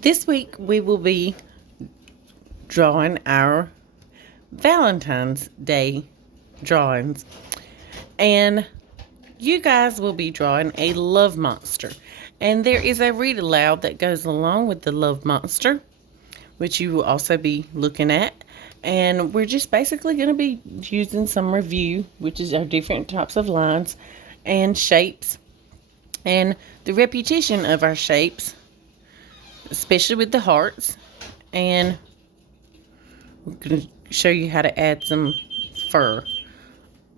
This week we will be drawing our Valentine's Day drawings. And you guys will be drawing a love monster. And there is a read aloud that goes along with the love monster, which you will also be looking at. And we're just basically going to be using some review, which is our different types of lines and shapes. And the repetition of our shapes, especially with the hearts. And we're going to show you how to add some fur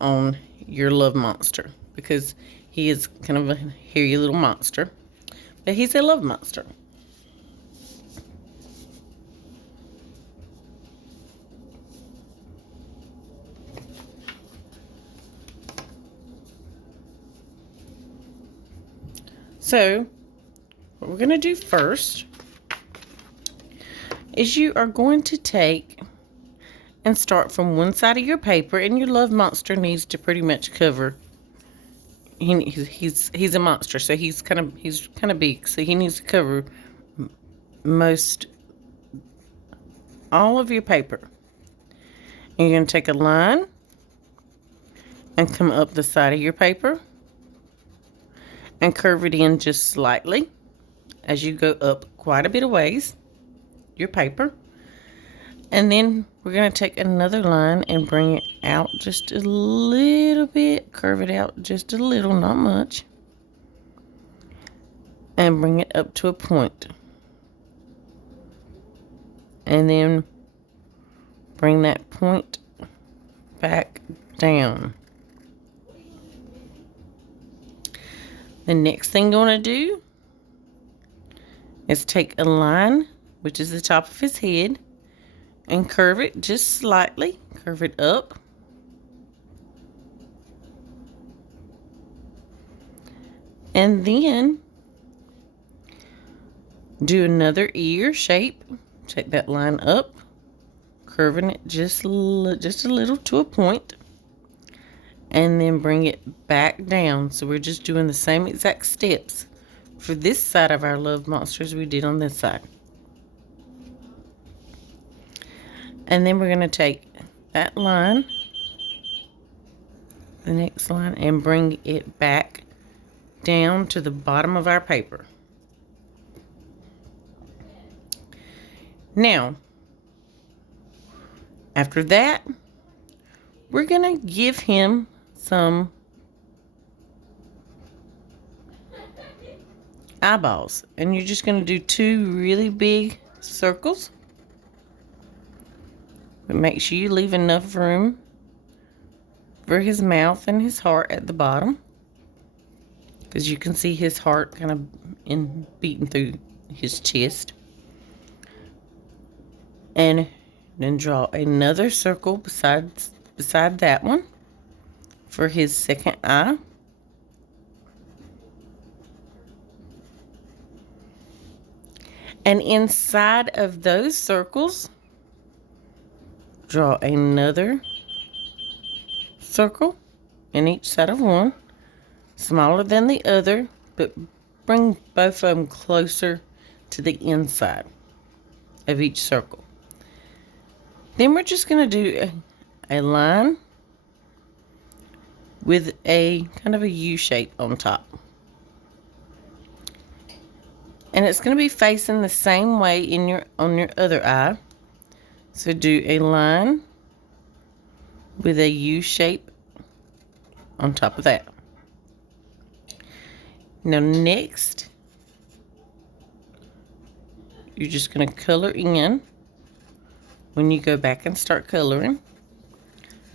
on your love monster, because he is kind of a hairy little monster, but he's a love monster. So what we're going to do first is you are going to take and start from one side of your paper, and your love monster needs to pretty much cover. He's a monster, so he's kind of big, so he needs to cover most all of your paper. And you're going to take a line and come up the side of your paper and curve it in just slightly as you go up quite a bit of ways your paper. And then we're going to take another line and bring it out just a little bit. Curve it out just a little, not much. And bring it up to a point. And then bring that point back down. The next thing you're going to do is take a line, which is the top of his head, and curve it just slightly. Curve it up. And then do another ear shape. Take that line up, curving it just a little to a point, and then bring it back down. So we're just doing the same exact steps for this side of our love monsters we did on this side. And then we're going to take that line, the next line, and bring it back down to the bottom of our paper. Now, after that, we're going to give him some eyeballs. And you're just going to do two really big circles. But make sure you leave enough room for his mouth and his heart at the bottom, because you can see his heart kind of beating through his chest. And then draw another circle beside that one for his second eye. And inside of those circles, draw another circle in each side of one, smaller than the other, but bring both of them closer to the inside of each circle. Then we're just going to do a line with a kind of a U shape on top. And it's going to be facing the same way on your other eye. So do a line with a U shape on top of that. Now next, you're just going to color in. When you go back and start coloring,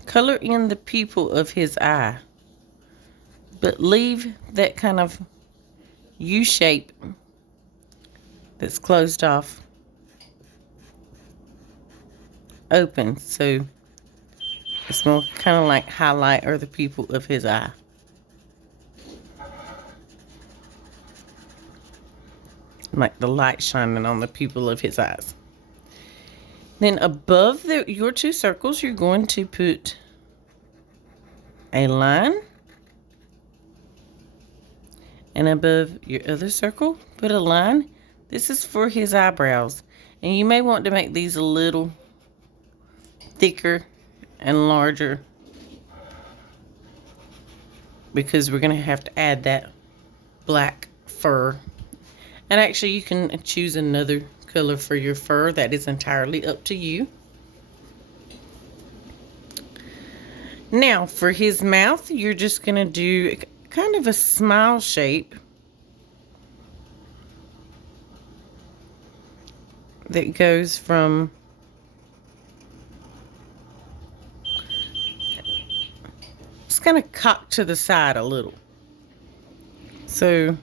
color in the pupil of his eye, but leave that kind of U shape that's closed off open, so it's more kind of like highlight or the pupil of his eye. Like the light shining on the pupil of his eyes. Then above your two circles, you're going to put a line, and above your other circle, put a line, This is for his eyebrows. And you may want to make these a little thicker and larger, because we're going to have to add that black fur. And actually, you can choose another color for your fur. That is entirely up to you. Now, for his mouth, you're just going to do kind of a smile shape that goes from it's kind of cocked to the side a little. So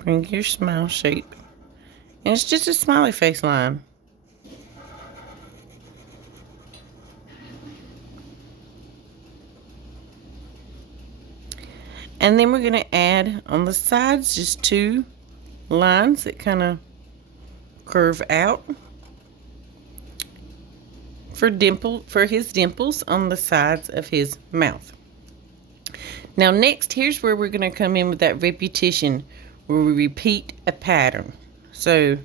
bring your smile shape, and it's just a smiley face line. And then we're going to add on the sides just 2 lines that kind of curve out for his dimples on the sides of his mouth. Now next, here's where we're going to come in with that repetition, where we repeat a pattern. So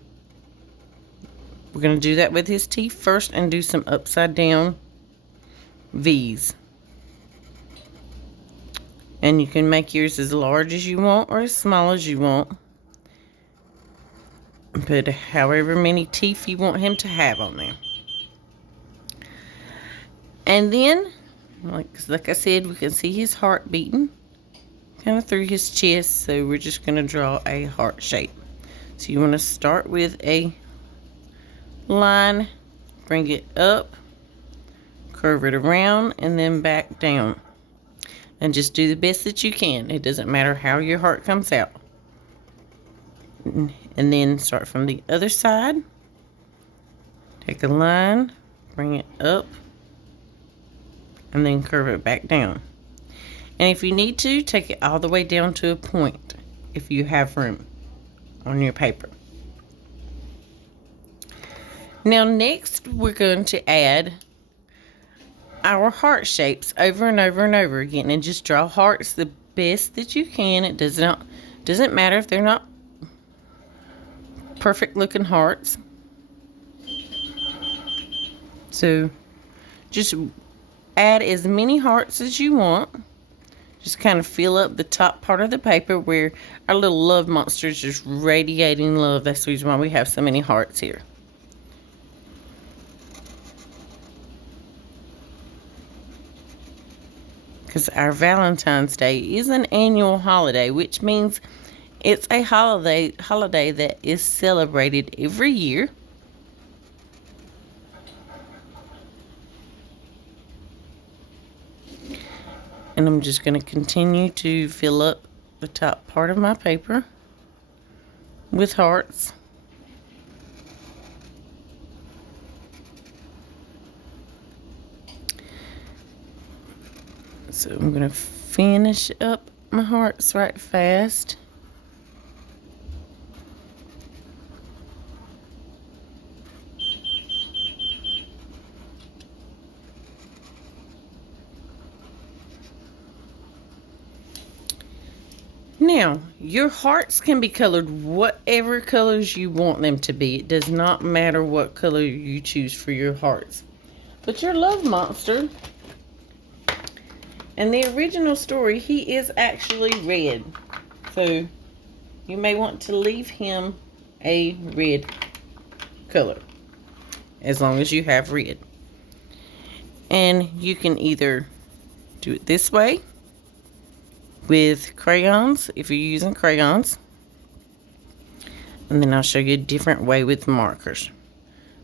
we're going to do that with his teeth first and do some upside down V's. And you can make yours as large as you want or as small as you want. Put however many teeth you want him to have on there. And then, like I said, we can see his heart beating kind of through his chest. So we're just going to draw a heart shape. So you want to start with a line, bring it up, curve it around, and then back down. And just do the best that you can. It doesn't matter how your heart comes out. And then start from the other side. Take a line, bring it up, and then curve it back down. And if you need to, take it all the way down to a point if you have room on your paper. Now next, we're going to add our heart shapes over and over and over again, and just draw hearts the best that you can. It doesn't matter if they're not perfect looking hearts. So just add as many hearts as you want. Just kind of fill up the top part of the paper where our little love monster is just radiating love. That's the reason why we have so many hearts here. Because our Valentine's Day is an annual holiday, which means it's a holiday that is celebrated every year. And I'm just going to continue to fill up the top part of my paper with hearts. So I'm going to finish up my hearts right fast. Now, your hearts can be colored whatever colors you want them to be. It does not matter what color you choose for your hearts. But your love monster, in the original story, he is actually red. So you may want to leave him a red color, as long as you have red. And you can either do it this way with crayons, if you're using crayons. And then I'll show you a different way with markers.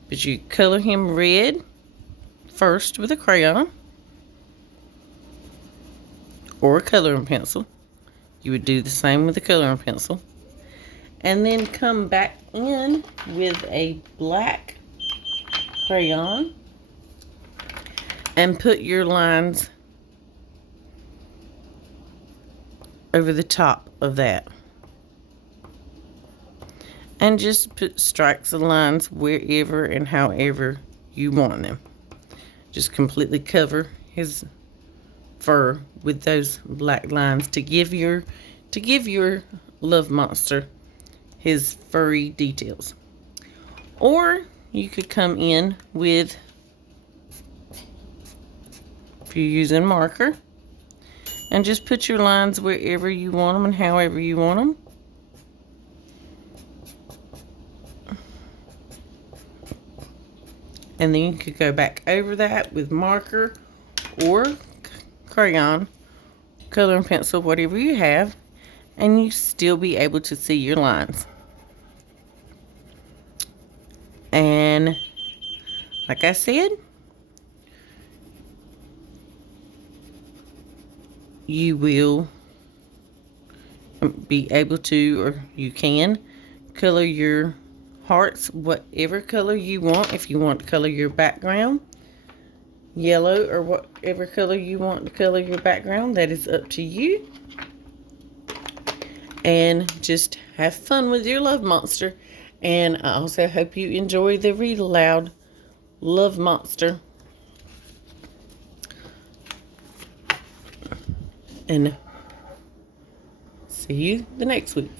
But you color him red first with a crayon or a coloring pencil. You would do the same with a coloring pencil. And then come back in with a black crayon and put your lines over the top of that. And just put strikes of lines wherever and however you want them. Just completely cover his fur with those black lines to give your to give your love monster his furry details. Or you could come in with, if you're using marker, and just put your lines wherever you want them and however you want them. And then you could go back over that with marker or crayon, coloring pencil, whatever you have, and you still be able to see your lines. And like I said, you will be able to, or you can, color your hearts whatever color you want. If you want to color your background yellow, or whatever color you want to color your background, that is up to you. And just have fun with your love monster. And I also hope you enjoy the Read Aloud Love Monster. And see you the next week.